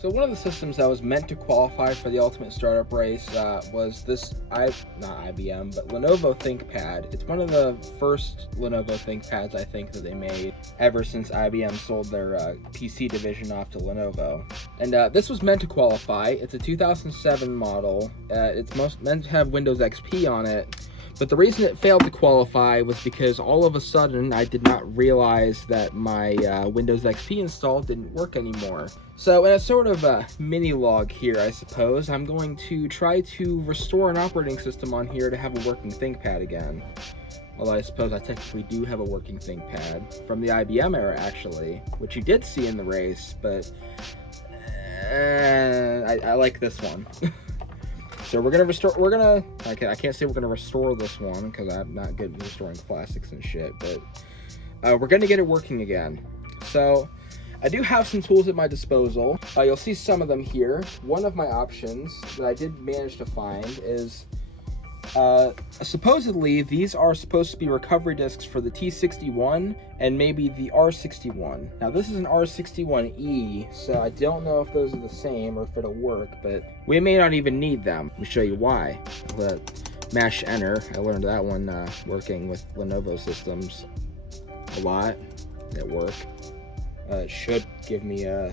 So one of the systems that was meant to qualify for the Ultimate Startup Race was this, not IBM, but Lenovo Thinkpad. It's one of the first Lenovo Thinkpads, I think, that they made ever since IBM sold their PC division off to Lenovo. And this was meant to qualify. It's a 2007 model. It's meant to have Windows XP on it. But the reason it failed to qualify was because all of a sudden I did not realize that my Windows XP install didn't work anymore. So in a sort of a mini log here, I suppose, I'm going to try to restore an operating system on here to have a working ThinkPad again. Although I suppose I technically do have a working ThinkPad from the IBM era, actually, which you did see in the race, but I like this one. So we're gonna restore. I can't say we're gonna restore this one because I'm not good at restoring plastics and shit. But we're gonna get it working again. So I do have some tools at my disposal. You'll see some of them here. One of my options that I did manage to find is supposedly these are supposed to be recovery disks for the T61 and maybe the R61. Now this is an R61E, so I don't know if those are the same or if it'll work, but we may not even need them. Let me show you why. The mash enter, I learned that one working with Lenovo systems a lot at work. It should give me a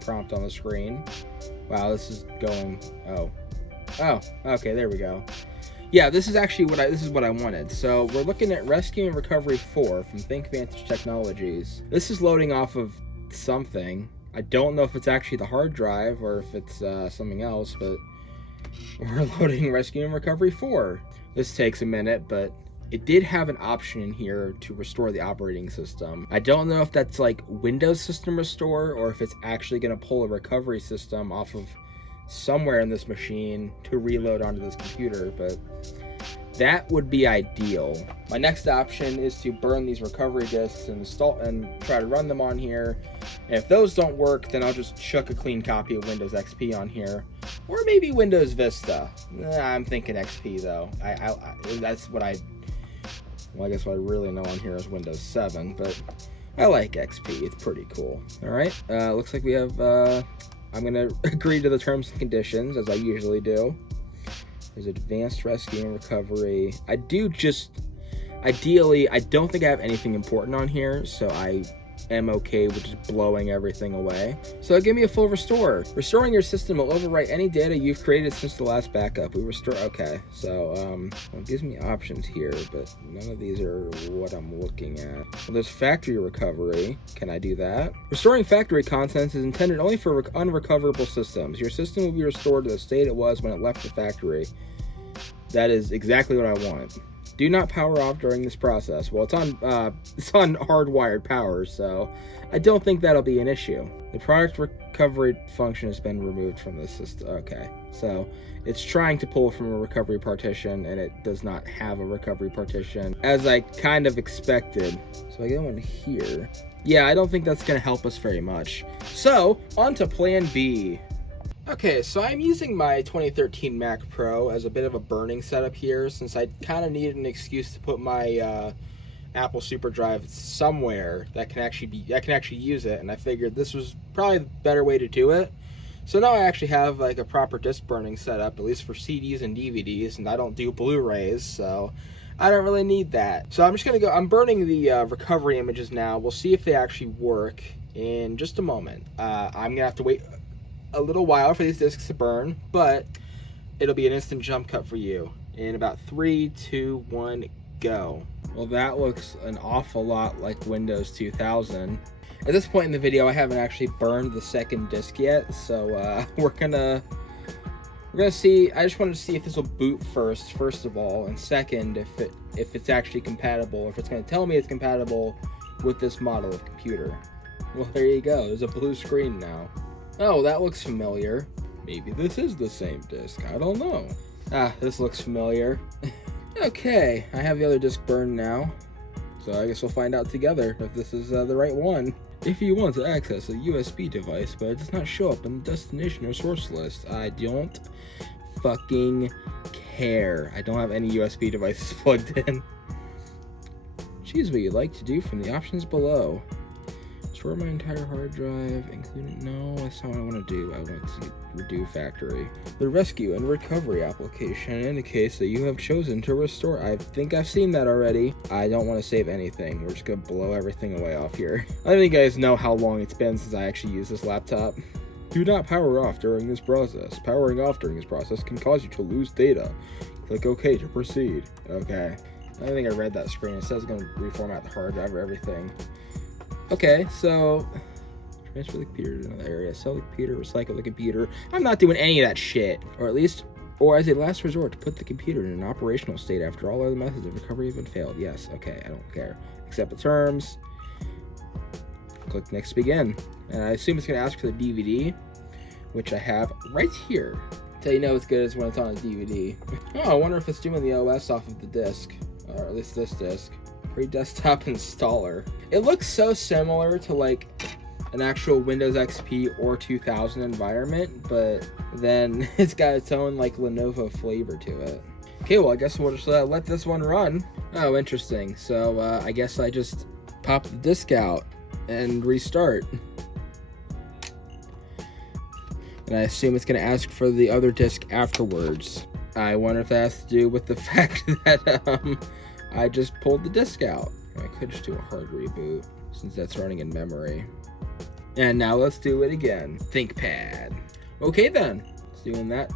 prompt on the screen. Wow, this is going, oh, okay, there we go. Yeah, this is actually what I wanted. So we're looking at Rescue and Recovery 4 from ThinkVantage Technologies. This is loading off of something. I don't know if it's actually the hard drive or if it's something else, but we're loading Rescue and Recovery 4. This takes a minute, but it did have an option in here to restore the operating system. I don't know if that's like Windows System Restore or if it's actually going to pull a recovery system off of somewhere in this machine to reload onto this computer, but that would be ideal. My next option is to burn these recovery disks and install and try to run them on here. And if those don't work, then I'll just chuck a clean copy of Windows XP on here, or maybe Windows Vista. I'm thinking XP though. That's what well, I guess what I really know on here is Windows 7, but I like XP. It's pretty cool. All right, looks like we have I'm gonna agree to the terms and conditions as I usually do. There's advanced rescue and recovery. Ideally, I don't think I have anything important on here, so I am okay with just blowing everything away. So give me a full restore. Restoring your system will overwrite any data you've created since the last backup. We restore, okay. So well, it gives me options here, but none of these are what I'm looking at. Well, there's factory recovery. Can I do that? Restoring factory contents is intended only for unrecoverable systems. Your system will be restored to the state it was when it left the factory. That is exactly what I want. Do not power off during this process. Well, it's on hardwired power, so I don't think that'll be an issue. The product recovery function has been removed from the system. Okay, so it's trying to pull from a recovery partition, and it does not have a recovery partition, as I kind of expected. So I go in here. Yeah, I don't think that's going to help us very much. So, on to Plan B. Okay, so I'm using my 2013 Mac Pro as a bit of a burning setup here, since I kind of needed an excuse to put my Apple SuperDrive somewhere that can actually use it, and I figured this was probably the better way to do it. So now I actually have like a proper disk burning setup, at least for CDs and DVDs, and I don't do Blu-rays, so I don't really need that. So I'm just gonna go. I'm burning the recovery images now. We'll see if they actually work in just a moment. I'm gonna have to wait a little while for these discs to burn, but it'll be an instant jump cut for you in about 3, 2, 1, go. Well, that looks an awful lot like Windows 2000. At this point in the video, I haven't actually burned the second disc yet, so we're gonna see. I just wanted to see if this will boot first of all, and second, if it's actually compatible, if it's gonna tell me it's compatible with this model of computer. Well, there you go. There's a blue screen now. Oh, that looks familiar. Maybe this is the same disc. I don't know. Ah, this looks familiar. Okay, I have the other disc burned now. So I guess we'll find out together if this is the right one. If you want to access a USB device, but it does not show up in the destination or source list, I don't fucking care. I don't have any USB devices plugged in. Choose what you'd like to do from the options below. Store my entire hard drive, including... No, that's not what I want to do. I want to redo factory. The rescue and recovery application indicates that you have chosen to restore. I think I've seen that already. I don't want to save anything. We're just going to blow everything away off here. I don't think you guys know how long it's been since I actually used this laptop. Do not power off during this process. Powering off during this process can cause you to lose data. Click OK to proceed. Okay. I don't think I read that screen. It says it's going to reformat the hard drive or everything. Okay, so transfer the computer to another area. Sell the computer, recycle the computer. I'm not doing any of that shit. Or as a last resort, to put the computer in an operational state after all other methods of recovery have been failed. Yes, okay, I don't care. Accept the terms. Click next to begin. And I assume it's going to ask for the DVD, which I have right here. That's how you know it's good is when it's on a DVD. Oh, I wonder if it's doing the OS off of the disc. Or at least this disc. Pre-desktop installer. It looks so similar to like an actual Windows XP or 2000 environment, but then it's got its own like Lenovo flavor to it. Okay, well I guess we'll just let this one run. Oh, interesting. So I guess I just pop the disk out and restart. And I assume it's going to ask for the other disk afterwards. I wonder if that has to do with the fact that I just pulled the disk out. I could just do a hard reboot since that's running in memory. And now let's do it again. Thinkpad. Okay then, it's doing that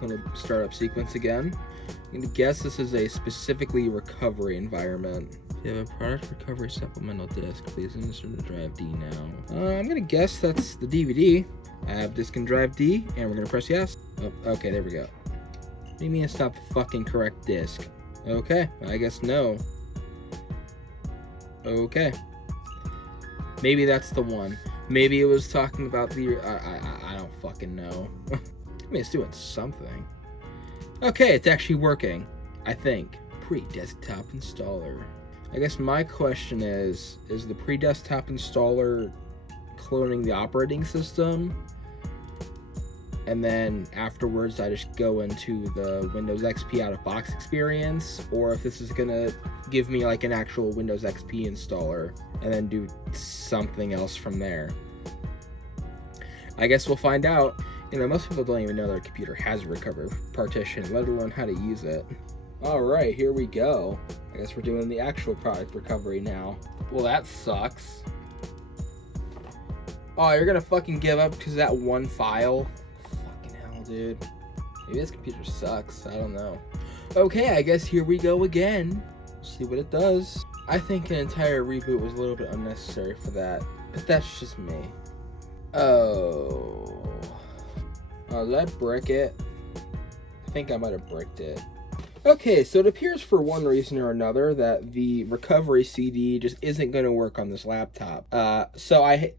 little startup sequence again. I'm gonna guess this is a specifically recovery environment. If you have a product recovery supplemental disk, please insert the drive D now. I'm gonna guess that's the DVD. I have disk and drive D, and we're gonna press yes. Oh, okay, there we go. What do you mean it's not the fucking correct disk? Okay, I guess no. Okay. Maybe that's the one. Maybe it was talking about the... I don't fucking know. I mean, it's doing something. Okay, it's actually working. I think. Pre-desktop installer. I guess my question is the pre-desktop installer cloning the operating system? And then afterwards I just go into the Windows XP out-of-box experience, or if this is gonna give me like an actual Windows XP installer and then do something else from there. I guess we'll find out. You know, most people don't even know their computer has a recovery partition, let alone how to use it. Alright, here we go. I guess we're doing the actual product recovery now. Well, that sucks. Oh, you're gonna fucking give up because of that one file? Dude, maybe this computer sucks. I don't know. Okay, I guess here we go again. See what it does. I think an entire reboot was a little bit unnecessary for that, but that's just me. Oh, did I brick it? I think I might have bricked it. Okay, so it appears for one reason or another that the recovery CD just isn't going to work on this laptop. So I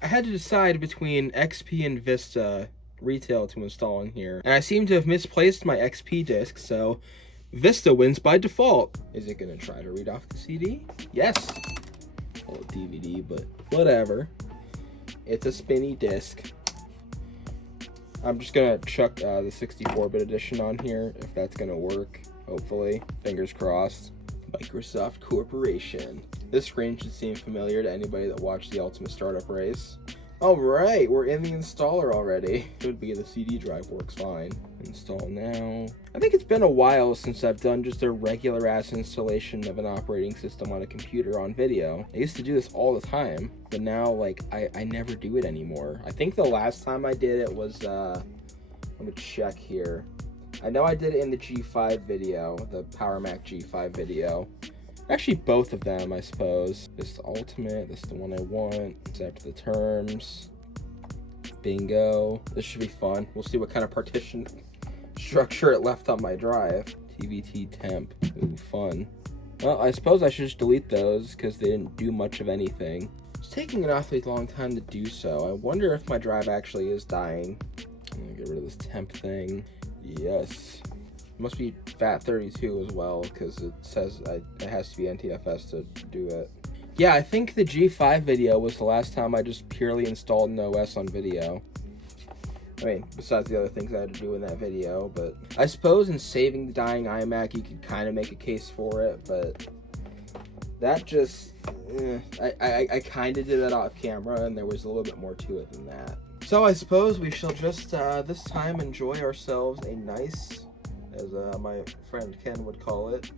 had to decide between XP and Vista Retail to install in here, and I seem to have misplaced my XP disc, so Vista wins by default. Is it gonna try to read off the CD? Yes. Well, DVD, but whatever. It's a spinny disc. I'm just gonna chuck the 64-bit edition on here if that's gonna work. Hopefully, fingers crossed. Microsoft Corporation. This screen should seem familiar to anybody that watched the Ultimate Startup Race. Alright, we're in the installer already. Should be the CD drive works fine. Install now. I think it's been a while since I've done just a regular ass installation of an operating system on a computer on video. I used to do this all the time, but now like I never do it anymore. I think the last time I did it was let me check here. I know I did it in the G5 video, the Power Mac G5 video. Actually, both of them, I suppose. This is the Ultimate, this is the one I want. Accept the terms. Bingo. This should be fun. We'll see what kind of partition structure it left on my drive. TVT temp. Ooh, fun. Well, I suppose I should just delete those because they didn't do much of anything. It's taking an awfully long time to do so. I wonder if my drive actually is dying. I'm gonna get rid of this temp thing. Yes. Must be FAT32 as well, because it says it has to be NTFS to do it. Yeah, I think the G5 video was the last time I just purely installed an OS on video. I mean, besides the other things I had to do in that video, but I suppose in saving the dying iMac, you could kind of make a case for it, but that just I kind of did that off camera, and there was a little bit more to it than that. So I suppose we shall just this time enjoy ourselves a nice, as my friend Ken would call it,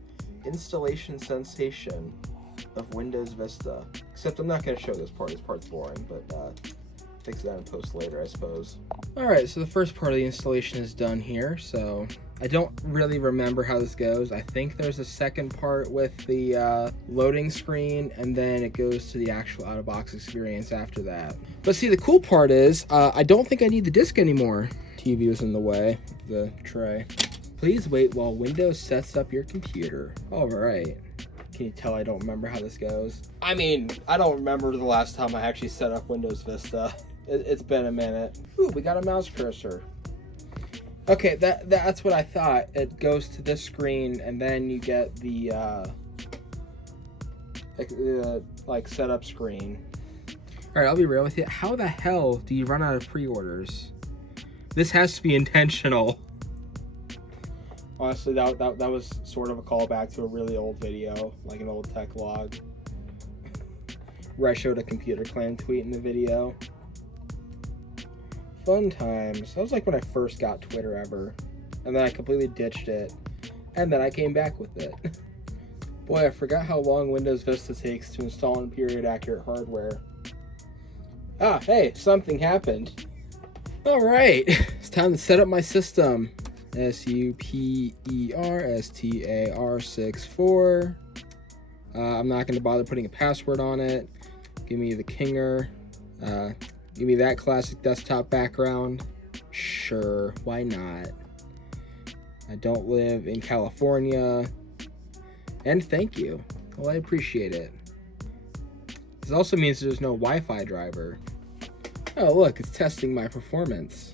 installation sensation of Windows Vista. Except I'm not going to show this part. This part's boring, but fix that in post later, I suppose. Alright, so the first part of the installation is done here, so I don't really remember how this goes. I think there's a second part with the loading screen, and then it goes to the actual out-of-box experience after that. But see, the cool part is, I don't think I need the disc anymore. TV was in the way, the tray. Please wait while Windows sets up your computer. Alright. Can you tell I don't remember how this goes? I mean, I don't remember the last time I actually set up Windows Vista. It's been a minute. Ooh, we got a mouse cursor. Okay, that's what I thought. It goes to this screen, and then you get the like setup screen. All right, I'll be real with you. How the hell do you run out of pre-orders? This has to be intentional. Honestly, that was sort of a callback to a really old video, like an old tech log, where I showed a Computer Clan tweet in the video. Fun times. That was like when I first got Twitter ever, and then I completely ditched it, and then I came back with it. Boy, I forgot how long Windows Vista takes to install in period accurate hardware. Ah, hey, something happened. All right, it's time to set up my system. SUPERSTAR64. I'm not going to bother putting a password on it. Give me the Kinger. Give me that classic desktop background. Sure, why not? I don't live in California. And thank you. Well, I appreciate it. This also means there's no Wi-Fi driver. Oh, look, it's testing my performance.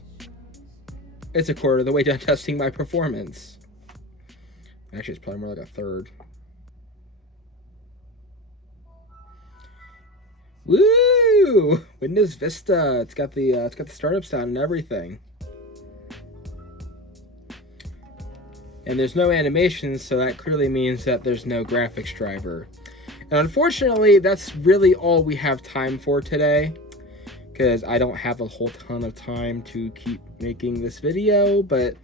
It's a quarter of the way done testing my performance. Actually, it's probably more like a third. Woo! Windows Vista. It's got the startup sound and everything. And there's no animations, so that clearly means that there's no graphics driver. And unfortunately, that's really all we have time for today, because I don't have a whole ton of time to keep making this video, but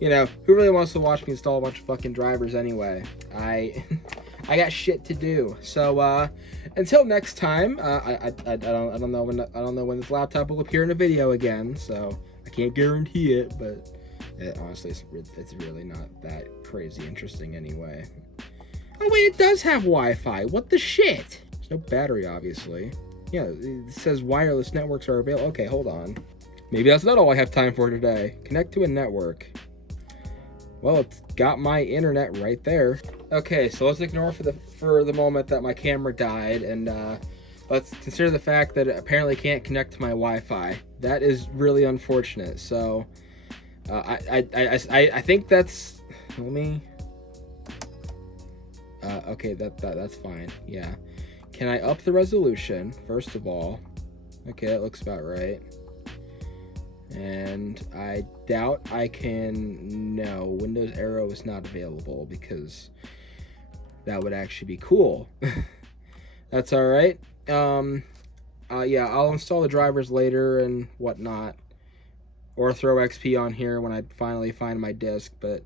you know, who really wants to watch me install a bunch of fucking drivers anyway? I got shit to do. So until next time, I don't know when this laptop will appear in a video again, so I can't guarantee it, but honestly, it's really not that crazy interesting anyway. Oh wait, it does have Wi-Fi. What the shit? There's no battery, obviously. Yeah, it says wireless networks are available. Okay, hold on. Maybe that's not all I have time for today. Connect to a network. Well, it's got my internet right there. Okay, so let's ignore for the moment that my camera died, and let's consider the fact that it apparently can't connect to my Wi-Fi. That is really unfortunate. So I think that's, let me. Okay, that's fine. Yeah. Can I up the resolution, first of all? Okay, that looks about right. And I doubt I can... No, Windows Arrow is not available, because that would actually be cool. That's alright. Yeah, I'll install the drivers later and whatnot. Or throw XP on here when I finally find my disc. But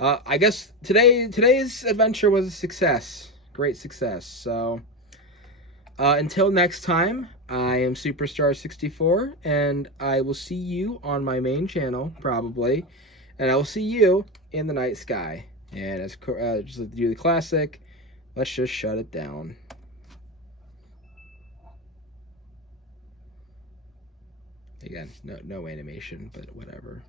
I guess today's adventure was a success. Great success. So... until next time, I am Superstar64, and I will see you on my main channel, probably, and I will see you in the night sky. And as just do the classic, let's just shut it down. Again, no animation, but whatever.